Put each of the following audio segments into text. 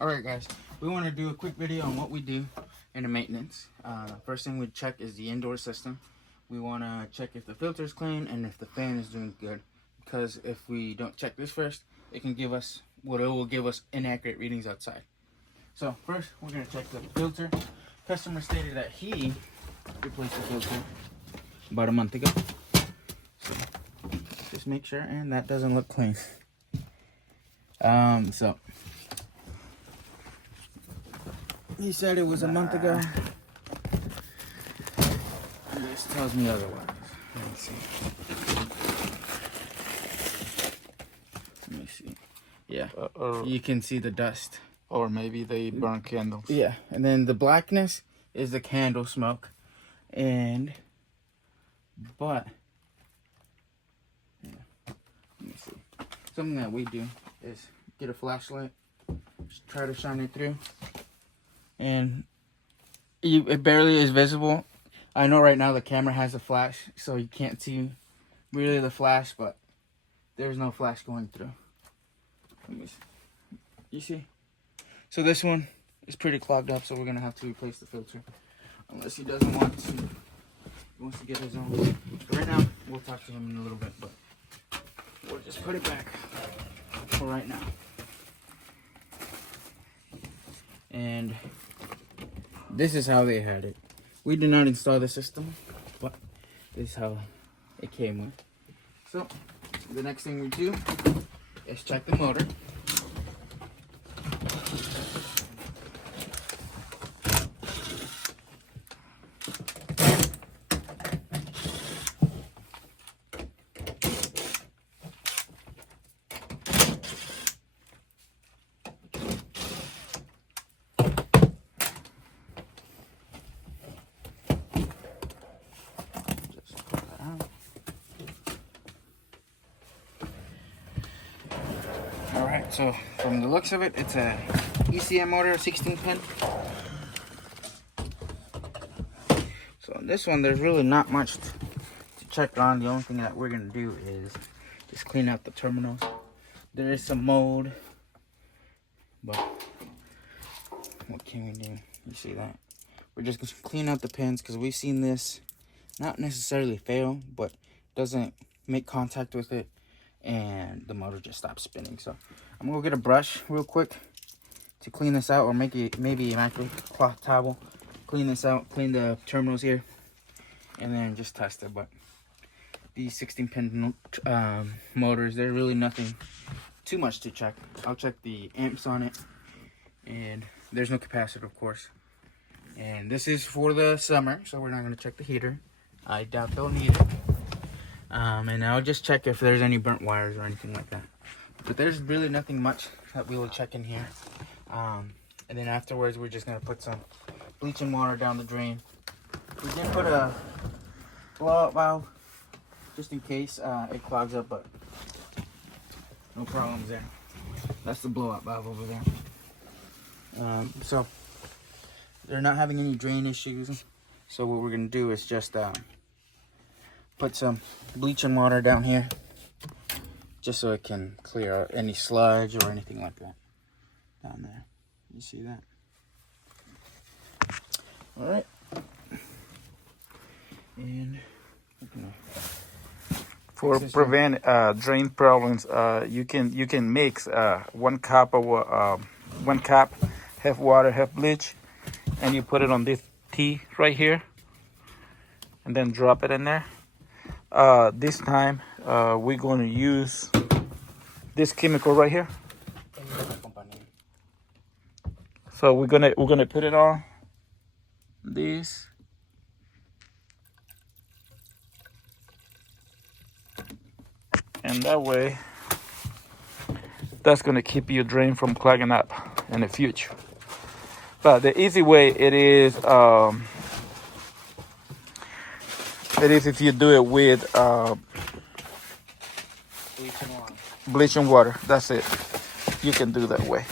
Alright guys, we want to do a quick video on what we do in the maintenance. First thing we check is the indoor system. We want to check if the filter is clean and if the fan is doing good. Because if we don't check this first, it can give us, it will give us inaccurate readings outside. So first, we're going to check the filter. Customer stated that he replaced the filter about a month ago. So just make sure, and that doesn't look clean. So he said it was a month ago. This tells me otherwise. Let me see. Let me see. Yeah, you can see the dust. Or maybe they burn candles. Yeah, and then the blackness is the candle smoke. But yeah, let me see. Something that we do is get a flashlight, just try to shine it through, and it barely is visible. I know right now the camera has a flash, so you can't see really the flash, but there's no flash going through. Let me see. You see? So this one is pretty clogged up, so we're gonna have to replace the filter, unless he doesn't want to. He wants to get his own. Right now, we'll talk to him in a little bit, but we'll just put it back for right now. And this is how they had it. We did not install the system, but this is how it came with. So the next thing we do is check the motor. Alright, so from the looks of it, it's a ECM motor, 16 pin. So on this one, there's really not much to check on. The only thing that we're going to do is just clean out the terminals. There is some mold, but what can we do? You see that? We're just going to clean out the pins because we've seen this not necessarily fail, but doesn't make contact with it, and the motor just stops spinning. So I'm gonna go get a brush real quick to clean this out, or make it maybe an actual cloth towel. Clean this out, clean the terminals here, and then just test it. But these 16 pin motors, they're really nothing too much to check. I'll check the amps on it, and there's no capacitor, of course. And this is for the summer, so we're not gonna check the heater. I doubt they'll need it. And I'll just check if there's any burnt wires or anything like that. But there's really nothing much that we will check in here. And then afterwards, we're just gonna put some bleaching water down the drain. We did put a blowout valve just in case it clogs up, but no problems there. That's the blowout valve over there. So they're not having any drain issues. So what we're gonna do is just put some bleaching water down here, just so it can clear out any sludge or anything like that down there. You see that? All right. And for prevent drain problems, you can mix one cup half water, half bleach, and you put it on this T right here, and then drop it in there. This time we're going to use this chemical right here. So we're gonna put it on this, and that way that's gonna keep your drain from clogging up in the future. But the easy way it is if you do it with bleaching water. That's it. You can do that way.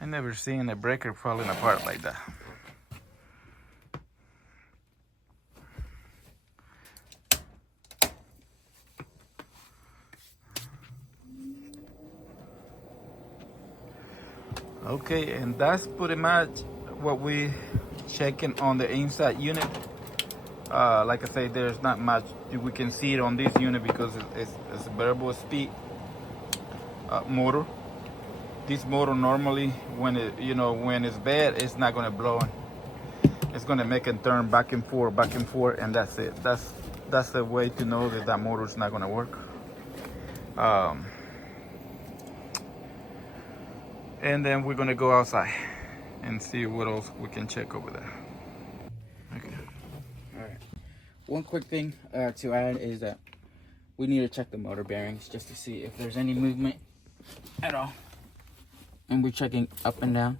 I never seen a breaker falling apart like that. Okay, and that's pretty much what we checking on the inside unit. Like I say, there's not much we can see it on this unit because it's a variable speed motor. This motor normally, when when it's bad, it's not gonna blow. It's gonna make it turn back and forth, and that's it. That's the way to know that that motor is not gonna work. And then we're gonna go outside and see what else we can check over there. Okay. All right. One quick thing to add is that we need to check the motor bearings just to see if there's any movement at all. And we're checking up and down.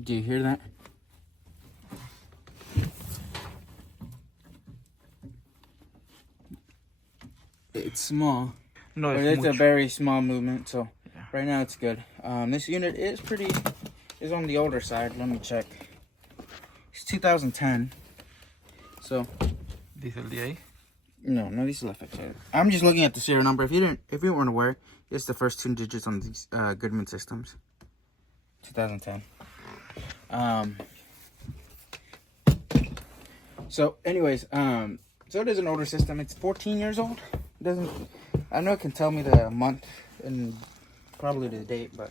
Do you hear that? It's small, No, but it's a very small movement, so yeah. Right now it's good. This unit is on the older side. Let me check. It's 2010. So Diesel DA? no, this is FX. I'm just looking at the serial number. If you weren't aware, it's the first 2 digits on these Goodman systems. 2010. So anyways, so it is an older system. It's 14 years old. I know it can tell me the month and probably the date, but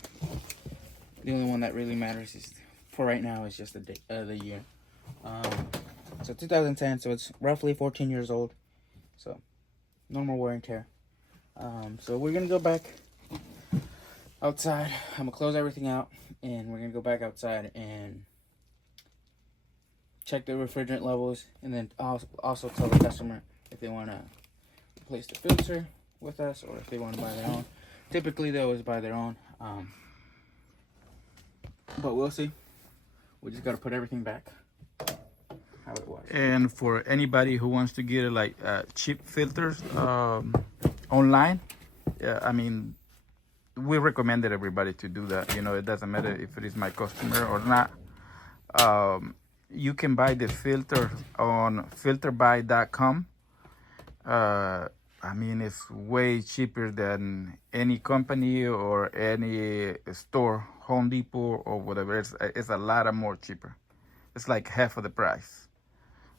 the only one that really matters is for right now is just the date, the year. So 2010, so it's roughly 14 years old. So normal wear and tear. So we're gonna go back outside. I'm gonna close everything out, and we're gonna go back outside and check the refrigerant levels, and then also tell the customer if they want to replace the filter with us or if they want to buy their own. Typically they always buy their own, but we'll see. We just got to put everything back how it was. And for anybody who wants to get like cheap filters online, yeah, I mean, we recommended everybody to do that. It doesn't matter if it is my customer or not. You can buy the filter on filterbuy.com. I mean, it's way cheaper than any company or any store, Home Depot or whatever. It's a lot more cheaper. It's like half of the price.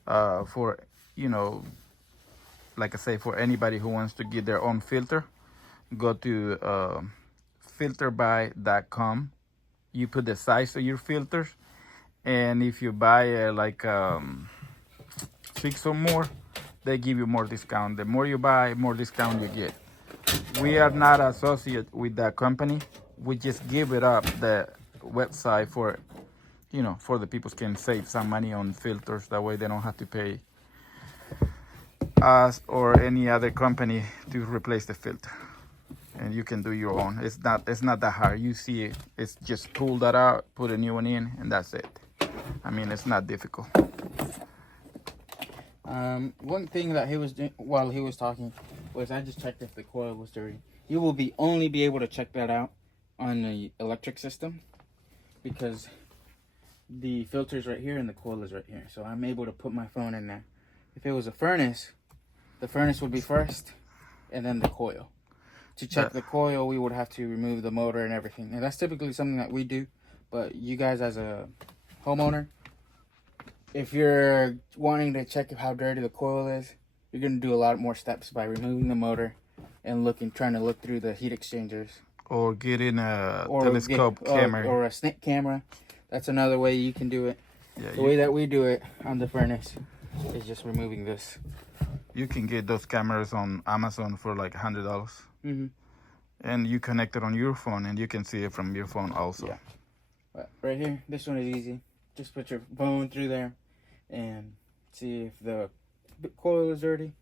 For, like I say, for anybody who wants to get their own filter, go to filterbuy.com. You put the size of your filters. And if you buy like 6 or more, they give you more discount. The more you buy, more discount you get. We are not associated with that company. We just give it up the website for, for the people can save some money on filters. That way they don't have to pay us or any other company to replace the filter. And you can do your own. It's not that hard. You see it. It's just pull that out, put a new one in, and that's it. I mean, it's not difficult. One thing that he was doing while he was talking was I just checked if the coil was dirty. You will only be able to check that out on the electric system because the filter is right here and the coil is right here. So I'm able to put my phone in there. If it was a furnace, the furnace would be first and then the coil. To check the coil, we would have to remove the motor and everything. And that's typically something that we do. But you guys as a homeowner, if you're wanting to check how dirty the coil is, you're going to do a lot more steps by removing the motor and trying to look through the heat exchangers. Or getting a telescope camera. Or a SNC camera. That's another way you can do it. Yeah, the way that we do it on the furnace is just removing this. You can get those cameras on Amazon for like $100. Mm-hmm. And you connect it on your phone, and you can see it from your phone also. Yeah. But right here, this one is easy. Just put your phone through there and see if the coil is dirty.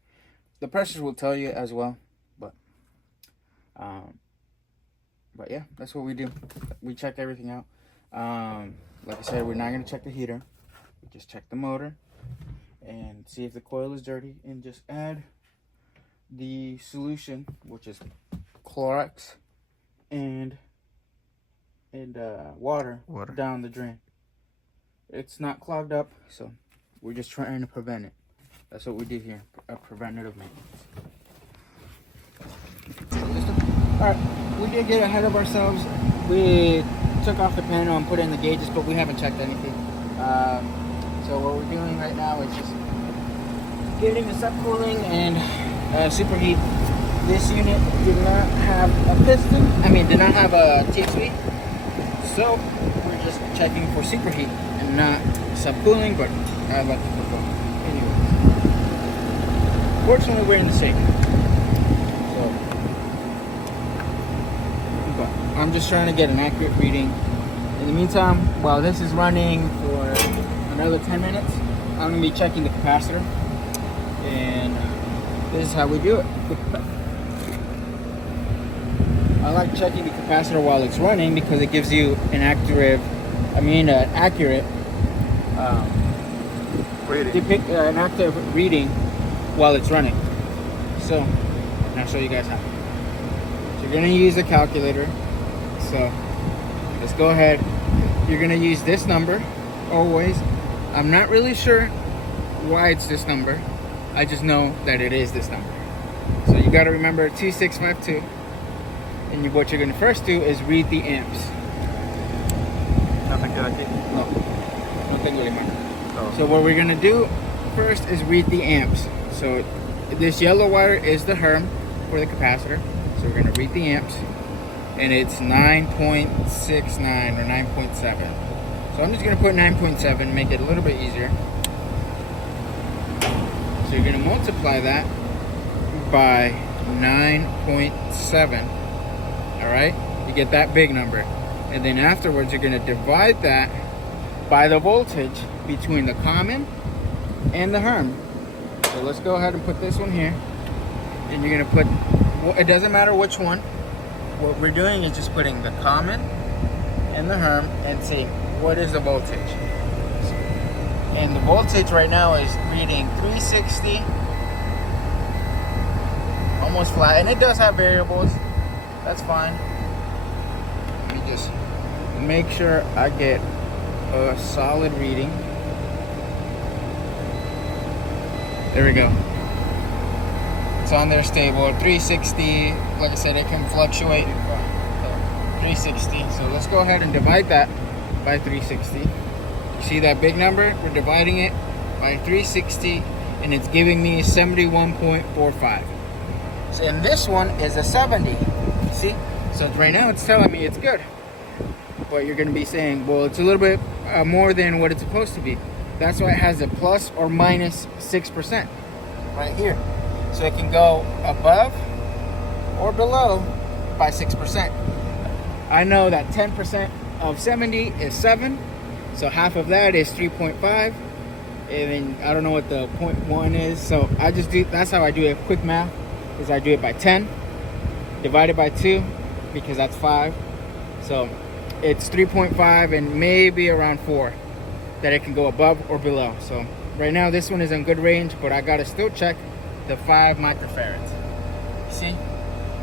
The pressures will tell you as well, but yeah, that's what we do. We check everything out. Like I said, we're not gonna check the heater. We just check the motor and see if the coil is dirty, and just add the solution, which is Clorox and water down the drain. It's not clogged up, so we're just trying to prevent it. That's what we do here, a preventative maintenance. Alright, we did get ahead of ourselves. We took off the panel and put in the gauges, but we haven't checked anything. So what we're doing right now is just getting the subcooling and superheat. This unit did not have a piston, did not have a T-sweep. So we're just checking for superheat and not subcooling, but I like to perform. Anyways, fortunately we're in the safe. So, but I'm just trying to get an accurate reading. In the meantime, while this is running for another 10 minutes, I'm gonna be checking the capacitor, and this is how we do it. I like checking the capacitor while it's running because it gives you an accurate reading while it's running. So, and I'll show you guys how. So you're gonna use the calculator. So let's go ahead. You're gonna use this number always. I'm not really sure why it's this number. I just know that it is this number. So you gotta remember 2652. And what you're gonna first do is read the amps. Nothing good aquí? No. No tengo la imagen. So what we're gonna do first is read the amps. So this yellow wire is the Herm for the capacitor. So we're gonna read the amps, and it's 9.69 or 9.7. So I'm just gonna put 9.7, make it a little bit easier. So you're gonna multiply that by 9.7. All right, you get that big number, and then afterwards you're going to divide that by the voltage between the common and the Herm. So let's go ahead and put this one here, and you're going to put, well, it doesn't matter which one. What we're doing is just putting the common and the Herm and see what is the voltage. And the voltage right now is reading 360, almost flat, and it does have variables. That's fine. Let me just make sure I get a solid reading. There we go. It's on there stable. 360. Like I said, it can fluctuate. 360. So let's go ahead and divide that by 360. You see that big number? We're dividing it by 360, and it's giving me 71.45. So, and this one is a 70. See? So right now it's telling me it's good. But you're going to be saying, well, it's a little bit more than what it's supposed to be. That's why it has a plus or minus 6% right here. So it can go above or below by 6%. I know that 10% of 70 is 7. So half of that is 3.5. And then I don't know what the 0.1 is. So I just do, that's how I do it. Quick math is I do it by 10. Divided by 2, because that's 5. So it's 3.5 and maybe around 4 that it can go above or below. So right now this one is in good range, but I gotta still check the 5 microfarads. See?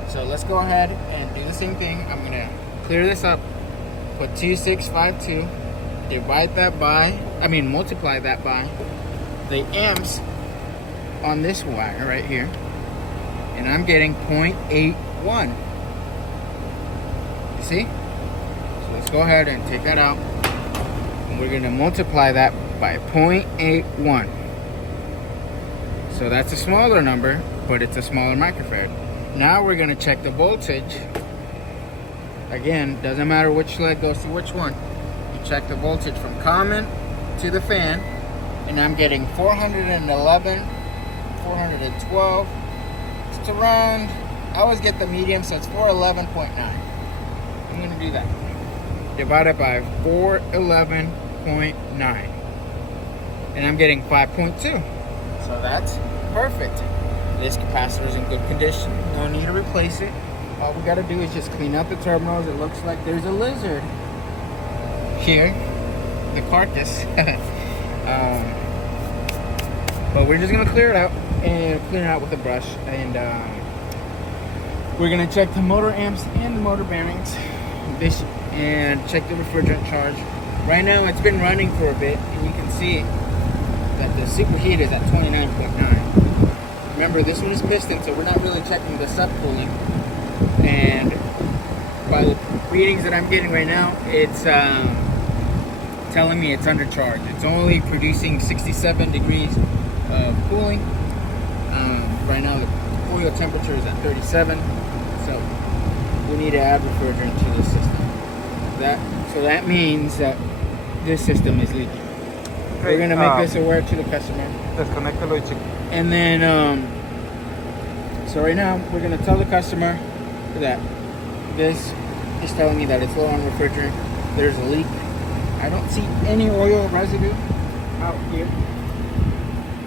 So let's go ahead and do the same thing. I'm gonna clear this up, put 2652, divide that by, multiply that by the amps on this wire right here, and I'm getting 0.81. You see? So let's go ahead and take that out, and we're going to multiply that by 0.81. So that's a smaller number, but it's a smaller microfarad. Now we're going to check the voltage. Again, doesn't matter which leg goes to which one. You check the voltage from common to the fan, and I'm getting 411, 412. It's around I always get the medium, so it's 411.9. I'm gonna do that. Divided by 411.9. And I'm getting 5.2. So that's perfect. This capacitor is in good condition. No need to replace it. All we gotta do is just clean out the terminals. It looks like there's a lizard here, the carcass. But we're just gonna clear it out and clean it out with a brush. And we're gonna check the motor amps and the motor bearings. And check the refrigerant charge. Right now it's been running for a bit, and you can see that the superheat is at 29.9. Remember, this one is piston, so we're not really checking the subcooling. And by the readings that I'm getting right now, it's telling me it's undercharged. It's only producing 67 degrees of cooling. Right now the oil temperature is at 37, so we need to add refrigerant to the system. So that means that this system is leaking. We're gonna make this aware to the customer. And then, so right now we're gonna tell the customer that this is telling me that it's low on refrigerant. There's a leak. I don't see any oil residue out here.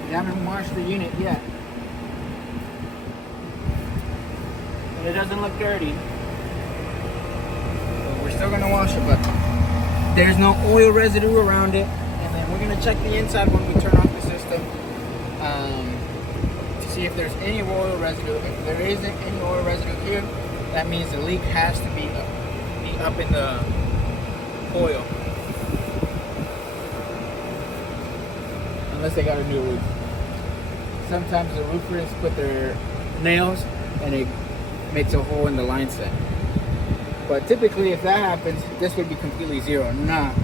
We haven't washed the unit yet. But it doesn't look dirty. So we're still gonna wash it, but there's no oil residue around it. And then we're gonna check the inside when we turn off the system to see if there's any oil residue. If there isn't any oil residue here, that means the leak has to be up in the oil. Unless they got a new roof. Sometimes the roofers put their nails and it makes a hole in the line set. But typically if that happens, this would be completely zero, not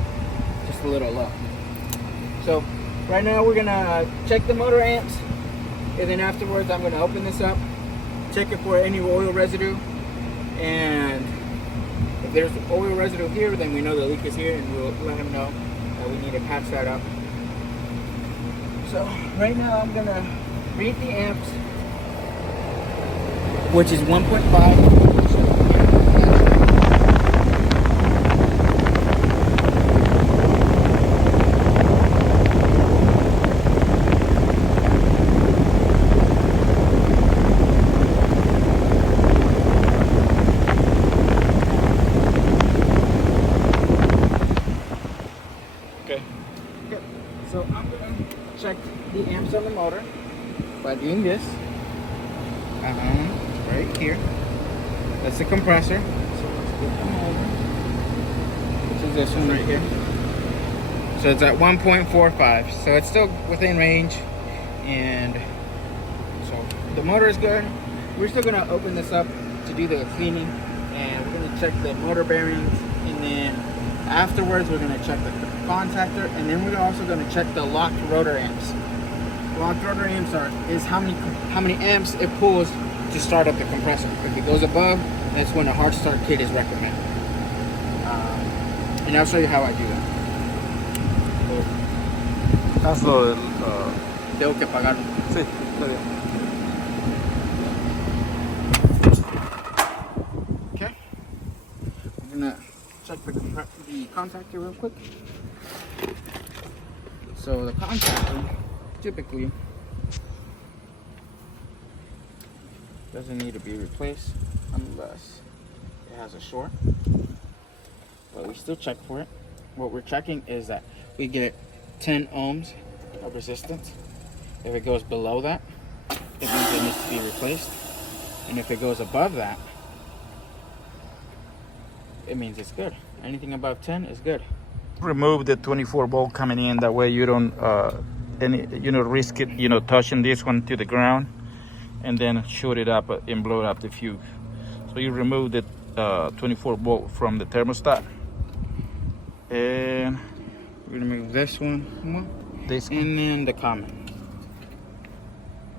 just a little low. So right now we're gonna check the motor amps, and then afterwards I'm gonna open this up, check it for any oil residue, and if there's oil residue here, then we know the leak is here, and we'll let him know that we need to patch that up. So right now I'm gonna read the amps, which is 1.5. So I'm gonna check the amps on the motor by doing this. Right here. That's the compressor. So let's get them over. Which is this one right here. So it's at 1.45. So it's still within range. And so the motor is good. We're still gonna open this up to do the cleaning, and we're gonna check the motor bearings, and then afterwards we're gonna check the contactor, and then we're also gonna check the locked rotor amps. Locked rotor amps is how many amps it pulls to start up the compressor. If it goes above, that's when a hard start kit is recommended. And I'll show you how I do that. Hazlo Tengo que pagarlo. Sí, está bien. Okay. I'm gonna check the contactor real quick. So the contactor typically doesn't need to be replaced unless it has a short, but we still check for it. What we're checking is that we get 10 ohms of resistance. If it goes below that, it means it needs to be replaced, and if it goes above that, it means it's good. Anything above 10 is good. Remove the 24 volt coming in, that way you don't risk it, touching this one to the ground and then shoot it up and blow up the fuse. So you remove the 24 volt from the thermostat, and We're gonna remove this one, and then the common.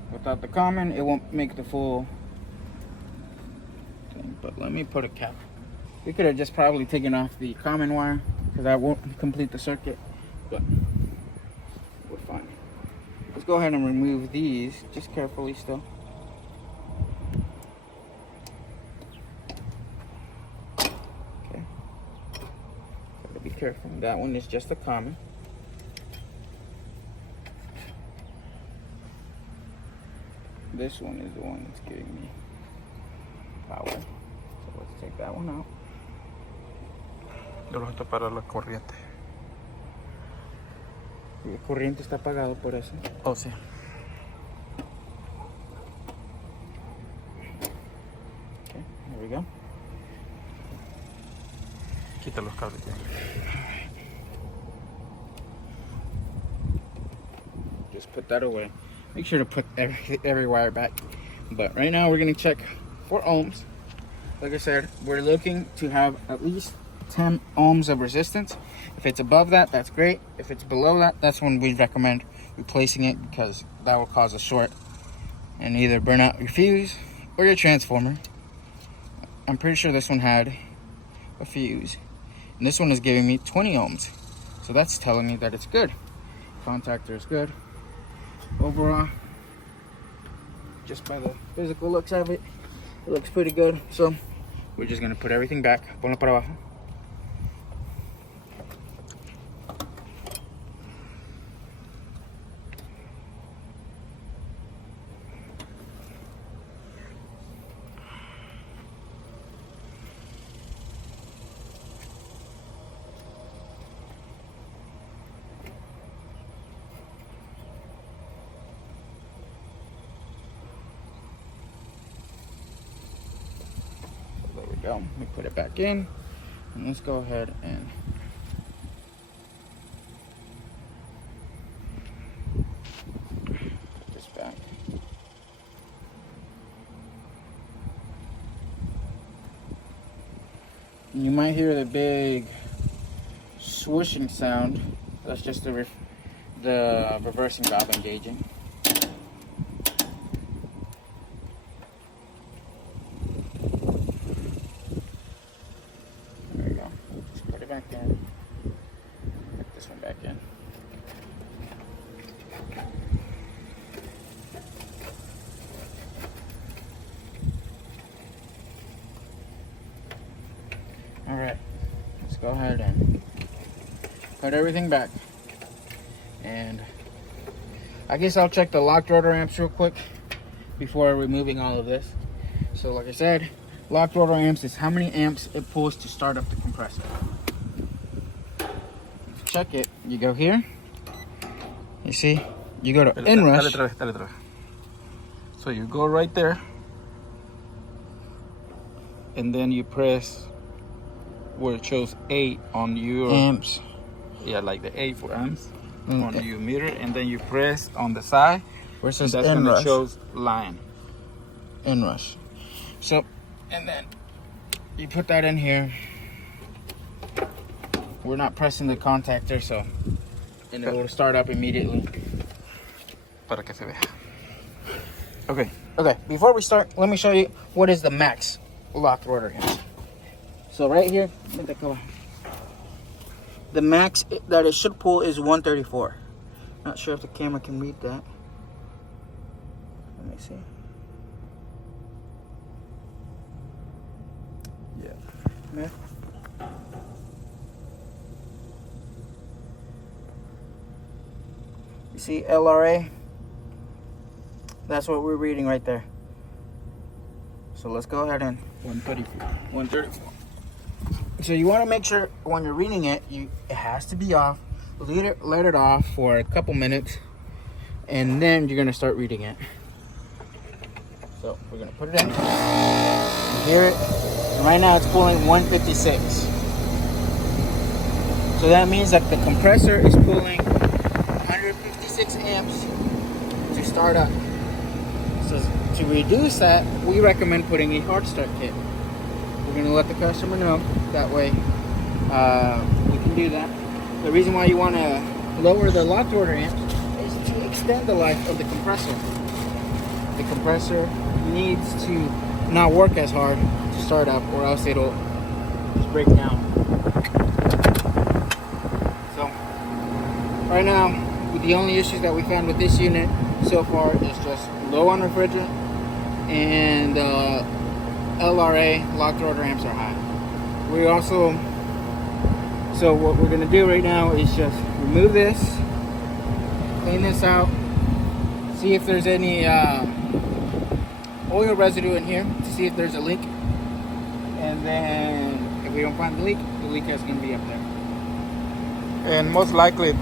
Without the common, it won't make the full thing. But let me put a cap. We could have just probably taken off the common wire, because that won't complete the circuit, but we're fine. Let's go ahead and remove these, just carefully still. careful. That one is just a common. This one is the one that's giving me power. So let's take that one out. Yo lo voy a parar la corriente. El corriente está apagado por eso. Oh, sí. Okay, there we go. Quita los cables. Just put that away. Make sure to put every wire back. But right now we're gonna check for ohms. Like I said, we're looking to have at least 10 ohms of resistance. If it's above that, that's great. If it's below that, that's when we recommend replacing it, because that will cause a short and either burn out your fuse or your transformer. I'm pretty sure this one had a fuse, and this one is giving me 20 ohms, so that's telling me that it's good. Contactor is good overall. Just by the physical looks of it, it looks pretty good. So we're just gonna put everything back. Ponlo para abajo. There we go. Let me put it back in, and let's go ahead and put this back. You might hear the big swooshing sound. That's just the reversing valve engaging. There we go. Just put it back in. Put this one back in. All right, let's go ahead and put everything back. And I guess I'll check the locked rotor amps real quick before removing all of this. So like I said, locked rotor amps is how many amps it pulls to start up the compressor. To check it, you go here. You see, you go to inrush. Dale otra vez. So you go right there, and then you press where it shows 8 on your amps. Yeah, like the 8 for amps on your meter, and then you press on the side Where it says that's when inrush. it shows line. Inrush. So, and then you put that in here. We're not pressing the contactor, so and it will start up immediately. Para que se vea. Okay, before we start, let me show you what is the max locked rotor amp. So right here, the max that it should pull is 134. Not sure if the camera can read that. Let me see. Yeah. You see LRA? That's what we're reading right there. So let's go ahead and 134. So you want to make sure when you're reading it, it has to be off. Let it off for a couple minutes, and then you're gonna start reading it. So we're gonna put it in. You hear it? And right now it's pulling 156. So that means that the compressor is pulling 156 amps to start up. So to reduce that, we recommend putting a hard start kit. We're gonna let the customer know. That way, we can do that. The reason why you want to lower the locked rotor amps is to extend the life of the compressor. The compressor needs to not work as hard to start up, or else it'll just break down. So, right now, the only issues that we found with this unit so far is just low on refrigerant, and LRA locked rotor amps are high. We also So what we're gonna do right now is just remove this, clean this out, see if there's any oil residue in here to see if there's a leak, and then if we don't find the leak is gonna be up there. And most likely,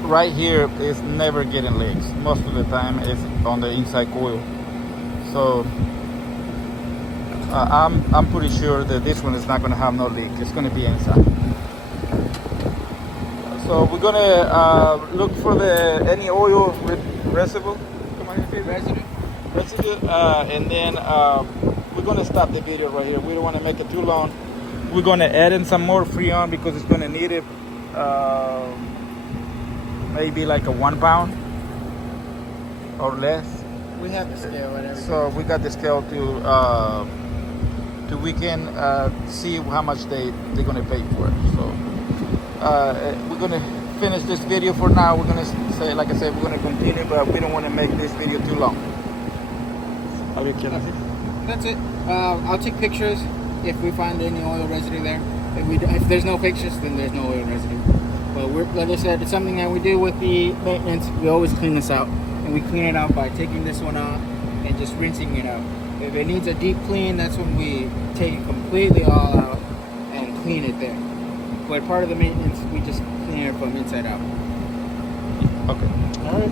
right here is never getting leaks. Most of the time, it's on the inside coil. So I'm pretty sure that this one is not gonna have no leak. It's gonna be inside. So we're gonna look for any oil residue. Come on, residue, and then we're gonna stop the video right here. We don't want to make it too long. We're gonna add in some more Freon because it's gonna need it. Maybe like a 1 pound or less. We have the scale, whatever. So we got the scale to we can see how much they're gonna pay for it. So we're gonna finish this video for now. We're gonna say, like I said, we're gonna continue, but we don't want to make this video too long. That's it. I'll take pictures if we find any oil residue there. If there's no pictures, then there's no oil residue. But like I said, it's something that we do with the maintenance. We always clean this out, and we clean it out by taking this one off and just rinsing it out. If it needs a deep clean, that's when we take it completely all out and clean it there. But part of the maintenance, we just clean it from inside out. Okay. All right.